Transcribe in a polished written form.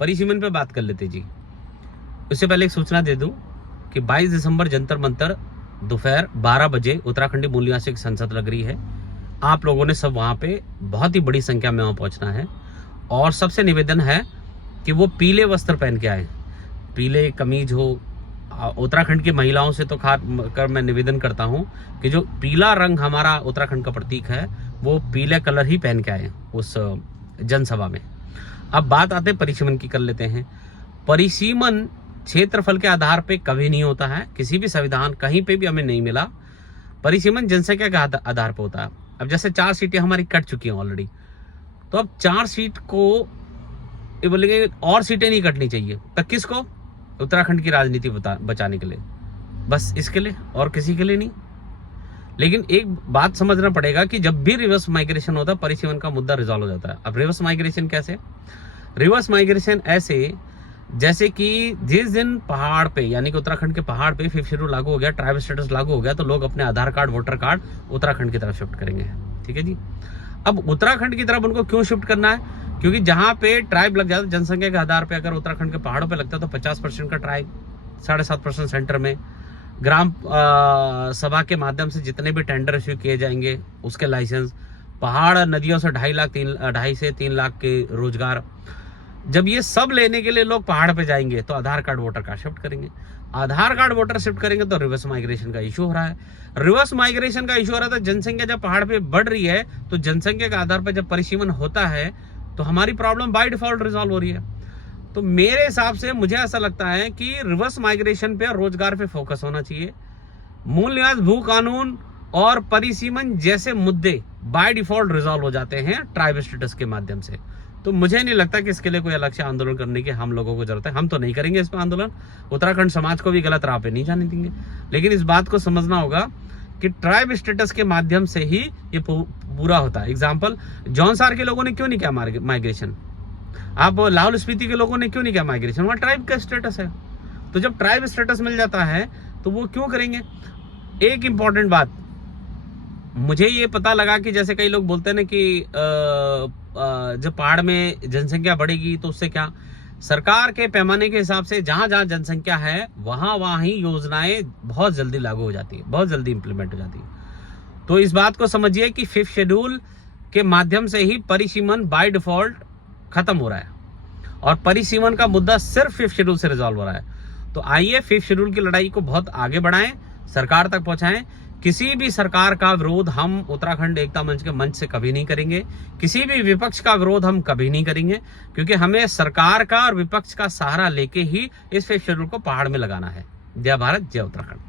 परिसीमन पे बात कर लेते जी। उससे पहले एक सूचना दे दूं कि 22 दिसंबर जंतर मंतर दोपहर 12 बजे उत्तराखंडी मूल निवासियों की संसद लग रही है। आप लोगों ने सब वहाँ पे बहुत ही बड़ी संख्या में वहाँ पहुँचना है और सबसे निवेदन है कि वो पीले वस्त्र पहन के आए, पीले कमीज हो। उत्तराखंड की महिलाओं से तो खास कर मैं निवेदन करता हूँ कि जो पीला रंग हमारा उत्तराखंड का प्रतीक है वो पीले कलर ही पहन के आए उस जनसभा में। अब बात आते परिसीमन की कर लेते हैं। परिसीमन क्षेत्रफल के आधार पे कभी नहीं होता है, किसी भी संविधान कहीं पे भी हमें नहीं मिला। परिसीमन जनसंख्या के आधार पर होता है। अब जैसे 4 सीटें हमारी कट चुकी हैं ऑलरेडी, तो अब 4 सीट को ये बोलेंगे और सीटें नहीं कटनी चाहिए, तो किसको? उत्तराखंड की राजनीति बचाने के लिए, बस इसके लिए, और किसी के लिए नहीं। लेकिन एक बात समझना पड़ेगा कि जब भी रिवर्स माइग्रेशन होता है परिसीमन का मुद्दा रिजॉल्व हो जाता है। अब रिवर्स माइग्रेशन कैसे? रिवर्स माइग्रेशन ऐसे जैसे कि जिस दिन पहाड़ पे यानी कि उत्तराखंड के पहाड़ पे 5th शेड्यूल लागू हो गया, ट्राइब स्टेटस लागू हो गया, तो लोग अपने आधार कार्ड वोटर कार्ड उत्तराखंड की तरफ शिफ्ट करेंगे। ठीक है जी। अब उत्तराखंड की तरफ उनको क्यों शिफ्ट करना है? क्योंकि जहां पे ट्राइब लग जाता है जनसंख्या के आधार पे, अगर उत्तराखंड के पहाड़ों पे लगता है तो 50% का ट्राइब, 7.5% सेंटर में, ग्राम सभा के माध्यम से जितने भी टेंडर इश्यू किए जाएंगे उसके लाइसेंस, पहाड़ नदियों से 2.5 से 3 लाख के रोजगार। जब ये सब लेने के लिए लोग पहाड़ पे जाएंगे तो आधार कार्ड वोटर कार्ड शिफ्ट करेंगे, आधार कार्ड वोटर शिफ्ट करेंगे तो रिवर्स माइग्रेशन का इशू हो रहा है। रिवर्स माइग्रेशन का इशू हो रहा था, जनसंख्या जब पहाड़ पे बढ़ रही है तो जनसंख्या के आधार पर जब परिसीमन होता है तो हमारी प्रॉब्लम बाय डिफॉल्ट रिजॉल्व हो रही है। तो मेरे हिसाब से मुझे ऐसा लगता है कि रिवर्स माइग्रेशन पे, रोजगार पे फोकस होना चाहिए। मूल निवास भू कानून और परिसीमन जैसे मुद्दे बाय डिफॉल्ट रिजॉल्व हो जाते हैं ट्राइब स्टेटस के माध्यम से। तो मुझे नहीं लगता कि इसके लिए कोई अलग से आंदोलन करने की हम लोगों को जरूरत है। हम तो नहीं करेंगे इस पर आंदोलन, उत्तराखंड समाज को भी गलत राह पे नहीं जाने देंगे। लेकिन इस बात को समझना होगा कि ट्राइब स्टेटस के माध्यम से ही ये पूरा होता है। एग्जाम्पल, जौनसार के लोगों ने क्यों नहीं किया माइग्रेशन? आप लाहौल स्पीति के लोगों ने क्यों नहीं किया माइग्रेशन? वहाँ ट्राइब का स्टेटस है। तो जब ट्राइब स्टेटस मिल जाता है तो वो क्यों करेंगे? एक इंपॉर्टेंट बात मुझे ये पता लगा कि जैसे कई लोग बोलते हैं ना कि जब पहाड़ में जनसंख्या बढ़ेगी तो उससे क्या, सरकार के पैमाने के हिसाब से जहां जहां जनसंख्या है वहां ही योजनाएं बहुत जल्दी लागू हो जाती है, बहुत जल्दी इंप्लीमेंट हो जाती है। तो इस बात को समझिए कि 5th शेड्यूल के माध्यम से ही परिसीमन बाय डिफॉल्ट खत्म हो रहा है और परिसीमन का मुद्दा सिर्फ 5th शेड्यूल से रिजॉल्व हो रहा है। तो आइए 5th शेड्यूल की लड़ाई को बहुत आगे बढ़ाएं, सरकार तक पहुंचाएं। किसी भी सरकार का विरोध हम उत्तराखंड एकता मंच के मंच से कभी नहीं करेंगे, किसी भी विपक्ष का विरोध हम कभी नहीं करेंगे, क्योंकि हमें सरकार का और विपक्ष का सहारा लेके ही इस 5th शेड्यूल को पहाड़ में लगाना है। जय भारत, जय उत्तराखंड।